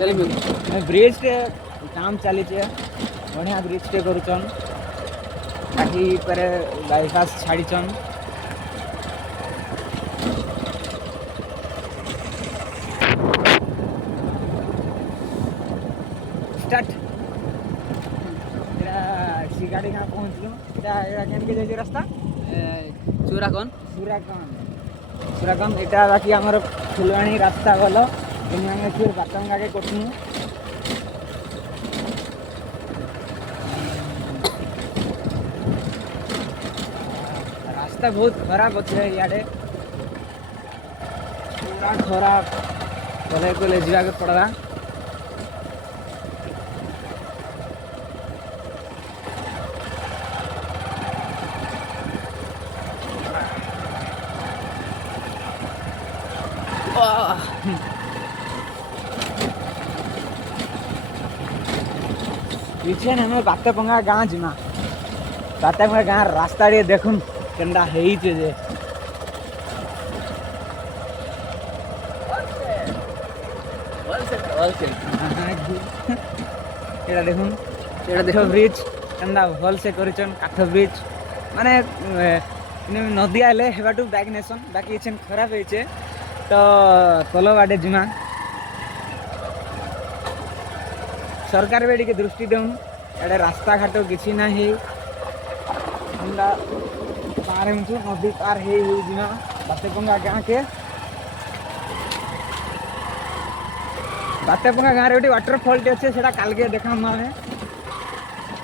bridge टे काम चली बढ़िया ब्रिज टे करुचन बाकी पर बाईपास छाड़ीचन स्टार्ट गाड़ी कहाँ पहुँचलु के जाइए रास्ता चूराकन सुराकन एटा बाकी आमर फुलवाणी रास्ता गल फिर बातंगा के कटनु रास्ता बहुत खराब अच्छे इे पूरा खराब कले कले जाके पड़वा पीछे हमें बातेपंगा गाँ जिमा बातेपंगा गाँ रास्ता टे देखुन केनडा है जे देखुन देखो ब्रिज केनडा भल से करिचन काठ ब्रिज माने नदी आले हेबाटू बैक नेसन बाकी इछन खराब होइछे तो कलो बाटे जिमा सरकार भी टी दृष्टि देउन एडे रास्ता घाट किसी ना पार नदी पार होना बातेपंगा गाँ के बातेपंगा गाँव गोटे वाटरफॉल टे अच्छे से काल के देखा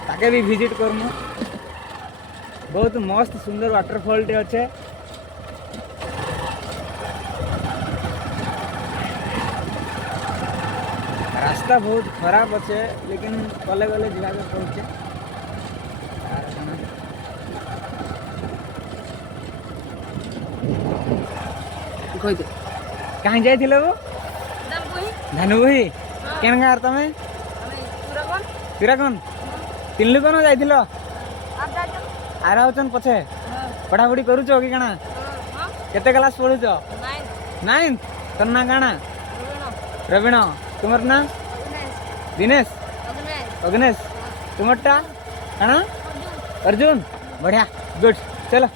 ताके भी विजिट करमु बहुत मस्त सुंदर वाटरफॉल टे अच्छे रास्ता बहुत खराब अच्छे लेकिन कले गले जाके पहुँचे कहीं जाइए वो धानुबही केन गाँव तमें तुराकन तिल्लू कौन जाइल आर आउन पछे पढ़ापढ़ी करुच कि काना केते क्लास पढ़ुच 9 तोर ना काना प्रवीण तुमर ना दिनेश अग्नेश तुमरटा काना अर्जुन बढ़िया गुड चलो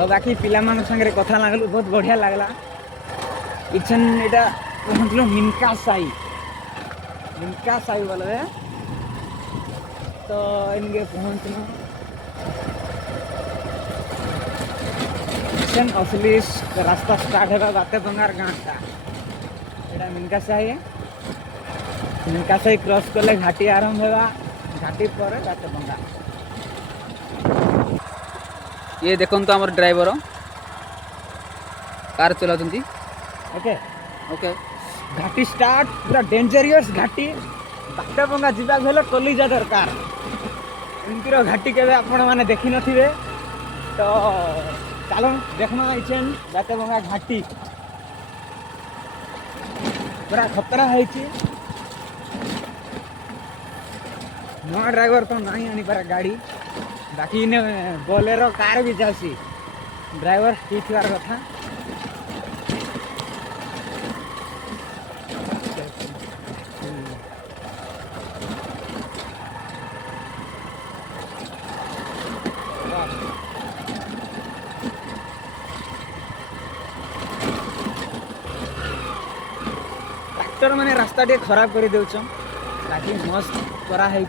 और बाकी पिला मान संगे कथा लागलु बहुत बढ़िया लागला इछन एटा पहुँचलु मिनका साई बोले तो इनके पहुँचलु असली रास्ता स्टार्ट है बातेपंगार गाँटा एटा मिनका साई क्रॉस कले घाटी आरंभ होगा घाटी पर बातेपंगा ये देखो तो आम ड्राइवर कार चला ओके ओके घाटी स्टार्ट पूरा डेंजरियस घाटी बातेपंगा जीवा हेले कलिजा दरकार एमतीर घाटी के आपण मैंने देखी नथिबे तो चलो देखना आइछन बातेपंगा घाटी पूरा खतरा है नुआ ड्राइवर तो नहीं आनी पारा गाड़ी बाकी इने बोलेरो कार भी जासी ड्राइवर ठीक बार कथा ट्रैक्टर मैंने रास्ता टे खराब कर दौन बाकी मस्त कराई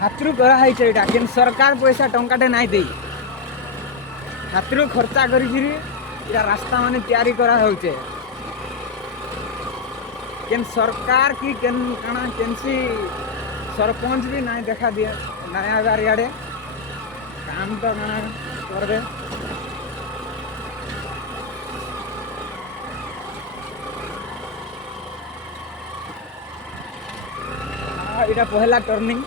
हाथरू कराई कि सरकार पैसा टंकाटे नाई दे हाथरू खर्चा कर रास्ता माने तैयारी करा होचे केन सरकार की केन काना केनसी सरपंच भी नाई देखा दिए नाई आबार इे काम तो काना कर दे इटा पहला टर्निंग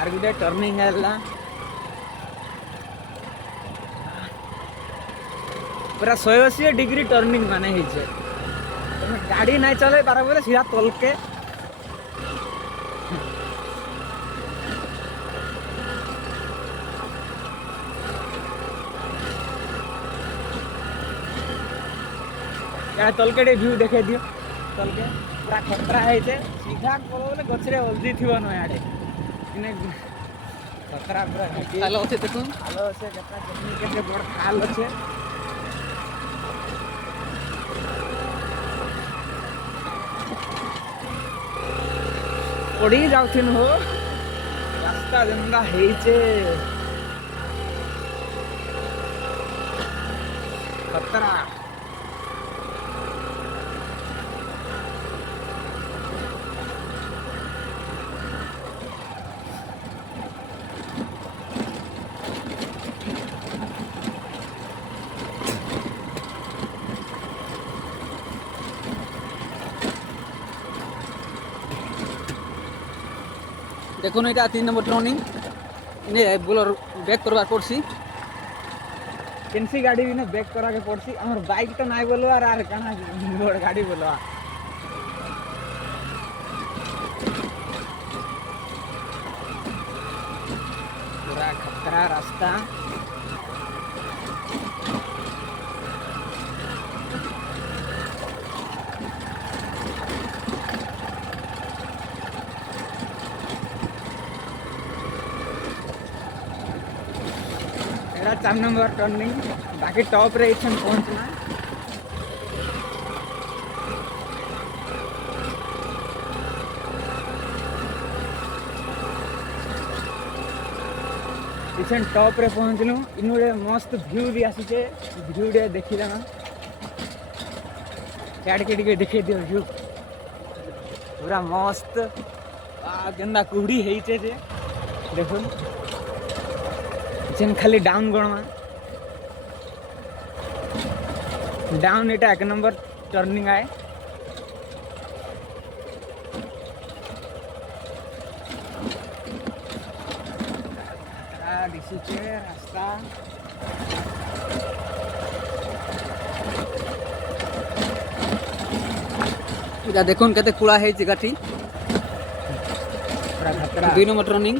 आर गोटे टर्निंग है पूरा 180 डिग्री टर्निंग माने गाड़ी नहीं चले पार बोले सीधा तल के या तलके टे व्यू देखे दियो तलके पूरा खतरा है छे सीधा को बोले गछरे हल्दी थिबो न याडे इने खतरा पूरा है हेलो अच्छे देखो ভালো আছে দেখা জমি কেটে বড় খাল আছে পড়ি যাওছিন হো রাস্তা যেমন ହେଇছে खतरा দেখুন এটা 3 নম্বর টর্নিং ইনে বোলর ব্যাক করবার পড়ছি केनसी गाड़ी भी ना बैक करा के पड़सी हमर बाइक तो नाइ बोलो आर काना बड़ गाड़ी बोलो पूरा खतरा रास्ता एड़ा 4 नंबर टर्निंग बाकी टॉप रे इछन पहुंचना इछन टॉप रे पहुंचलु इनु रे मस्त व्यू भी आसी छे व्यू रे देखि लेना याड के दिखे देखे दियो व्यू पूरा मस्त आ गंदा कुहड़ी हेई छे जे देखो इछन खाली डाउन गणमा डाउन एटा 1 नंबर टर्निंग आए दिशुचे रास्ता এটা দেখুন কেতে কুড়া হয়েছে গাঠি पूरा खतरा 2 নম্বর টর্নিং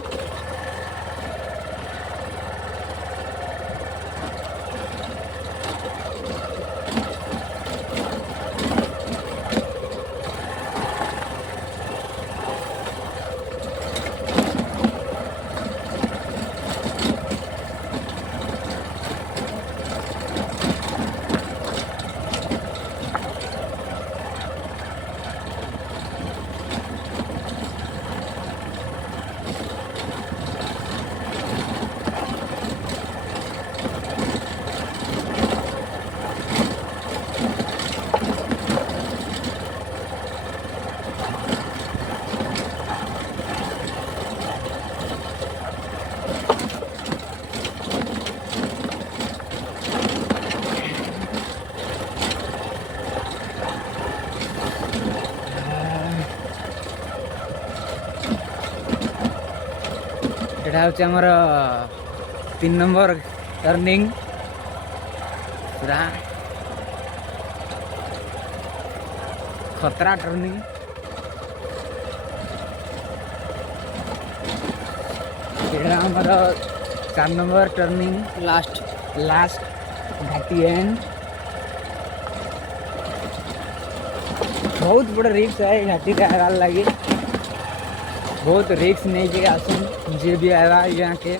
एटा होचे हमर 3 नंबर टर्निंग पूरा खतरा टर्निंग एटा हमर 4 नंबर टर्निंग लास्ट घाटी एंड बहुत बड़ा रिस्क है घाटी का आगार लगी बहुत रिस्क नहीं के आसन जे भी आया यहाँ के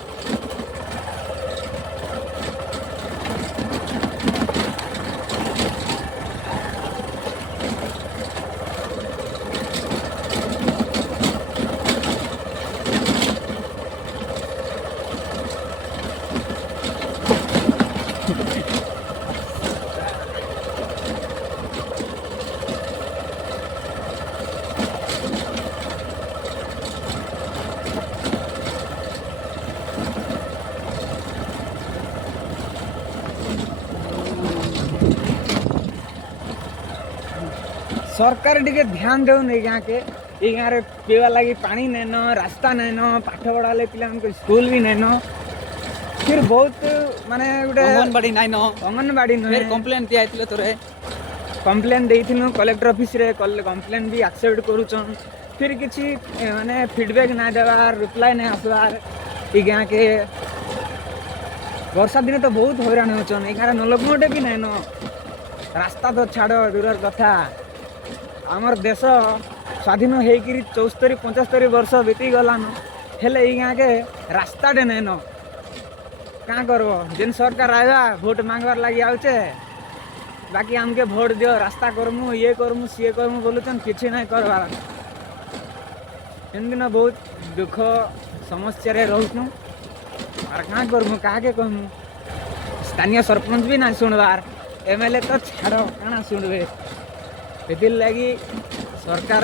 सरकार टिके ध्यान देउ नहीं यहाँ के यहाँ रे पीवा लगी पानी नहीं न रास्ता नहीं न पाठ पढ़ा ले पिला स्कूल भी नहीं न फिर बहुत माने गोटे अंगनबाड़ी नाइन अंगनबाड़ी फिर कंप्लेन दिया आइथिले तोरे कंप्लेन देइथिनु कलेक्टर ऑफिस रे कंप्लेन भी एक्सेप्ट करूछन फिर किसी माने फीडबैक ना देवार रिप्लाई नहीं आसवार यहाँ के वर्षा दिन तो बहुत हैरान होचन यहाँ नलकूटे भी नहीं न ରାସ୍ତା ତ ଛାଡ଼ ଦୂରର କଥା ଆମର ଦେଶ ସ୍ୱାଧୀନ ହେଇକିରି 74-75 ବର୍ଷ ବିତି ଗଲାନ ହେଲେ ଏଇ ଗାଁକେ ରାସ୍ତାଟେ ନାଇଁନ କାଁ କରବ ଯେନ୍ ସରକାର ଆଇବା ଭୋଟ ମାଗବାର୍ ଲାଗି ଆଉଛେ ବାକି ଆମକେ ଭୋଟ ଦିଅ ରାସ୍ତା କରମୁ ଇଏ କରମୁ ସିଏ କରମୁ ବୋଲୁଛନ୍ କିଛି ନାଇଁ କରବାର ଏମିତି ବହୁତ ଦୁଃଖ ସମସ୍ୟାରେ ରହୁଛୁ ଆର୍ କାଁ କରମୁ କାହାକେ କହିମୁ ସ୍ଥାନୀୟ ସରପଞ୍ଚ ବି ନାଇଁ ଶୁଣବାର୍ MLA ତ ଛାଡ଼ କାଣା ଶୁଣବେ ସେଥିର୍ଲାଗି ସରକାର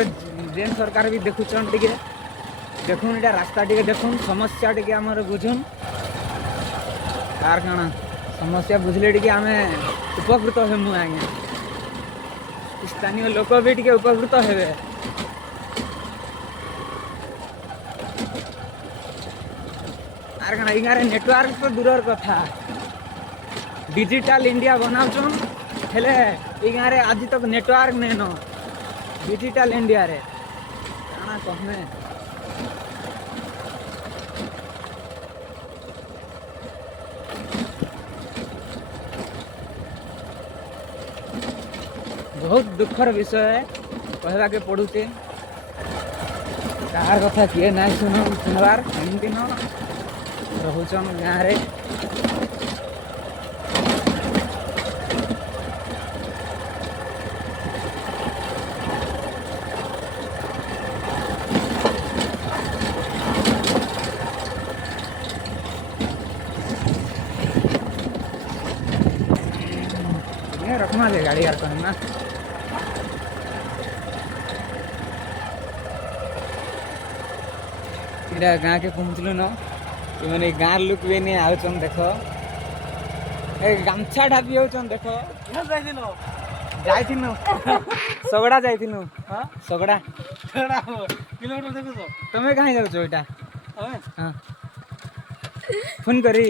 ଯେନ୍ ସରକାର ବି ଦେଖୁଛନ୍ ଟିକେ ଦେଖୁନ୍ ଏଇଟା ରାସ୍ତା ଟିକେ ଦେଖୁନ୍ ସମସ୍ୟା ଟିକେ ଆମର ବୁଝୁନ୍ ଆର୍ କାଣା ସମସ୍ୟା ବୁଝିଲେ ଟିକେ ଆମେ ଉପକୃତ ହେମୁ ଆଜ୍ଞା ସ୍ଥାନୀୟ ଲୋକ ବି ଟିକେ ଉପକୃତ ହେବେ ଆର୍ କାଣା ଏଇ ଗାଁରେ ନେଟୱାର୍କ ତ ଦୂରର କଥା डिजिटल इंडिया बनाउछन हेले ई गाँव आज तक नेटवर्क नहीं न डिजिटल इंडिया रे काना कहमे बहुत दुखर विषय कहवा के पड़ुचे कार कथा किए ना सुनवार एमती न रोचन गाँव रे रखना ले गाड़ी यार कहना इधर गाँव के पहुँचलु न मैंने गाँव लुक भी नहीं आउन देख ए गामछा ढापी होचन देख जाइथिन सगड़ा जाइथिन सगड़ा किलोमीटर देखो तमे कहाँ जाउछ एटा हां फोन करी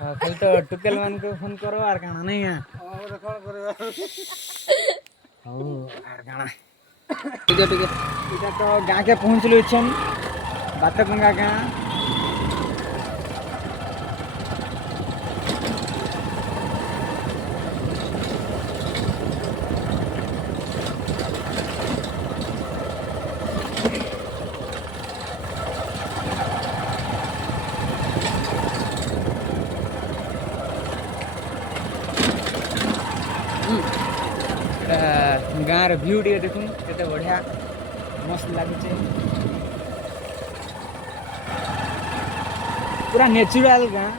खाली तो टुकेल मान को फोन करो आर काना नहीं है आर काना ठीक है इटा तो गाँ के पहुँचलु इछन बातगंगा गाँ गाँव व्यू टे देखूँ केते बढ़िया मस्त लगुचे पूरा नेचुरल गाँ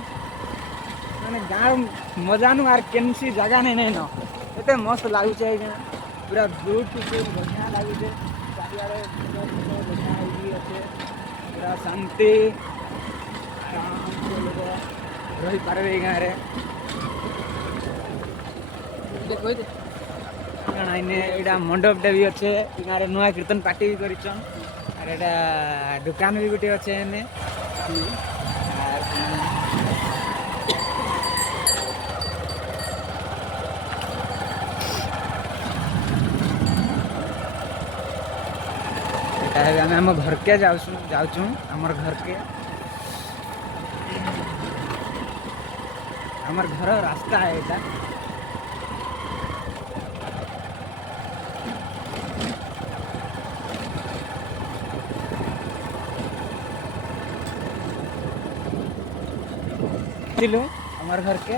माने गाँव मजा नु आर केनसी जगह नहीं नहीं न एते मस्त लगुचे गाँ पूरा ब्यूटीफुल बढ़िया लगुचे चारियाडे बढ़िया होई अच्छे पूरा शांति आराम से लोग रही पारबे गाँव रे देखो କାଣା ଇନେ ଏଇଟା ମଣ୍ଡପଟେ ବି ଅଛେ ଏ ଗାଁରେ ନୂଆ କୀର୍ତ୍ତନ ପାର୍ଟି ବି କରିଛନ୍ ଆର୍ ଏଇଟା ଦୋକାନ ବି ଗୋଟେ ଅଛେ ଏନେ ଏଇଟା ଏବେ ଆମେ ଆମ ଘରକେ ଯାଉଛୁ ଆମର ଘରକେ ଆମର ଘର ରାସ୍ତା ଏଇଟା हमारे घर के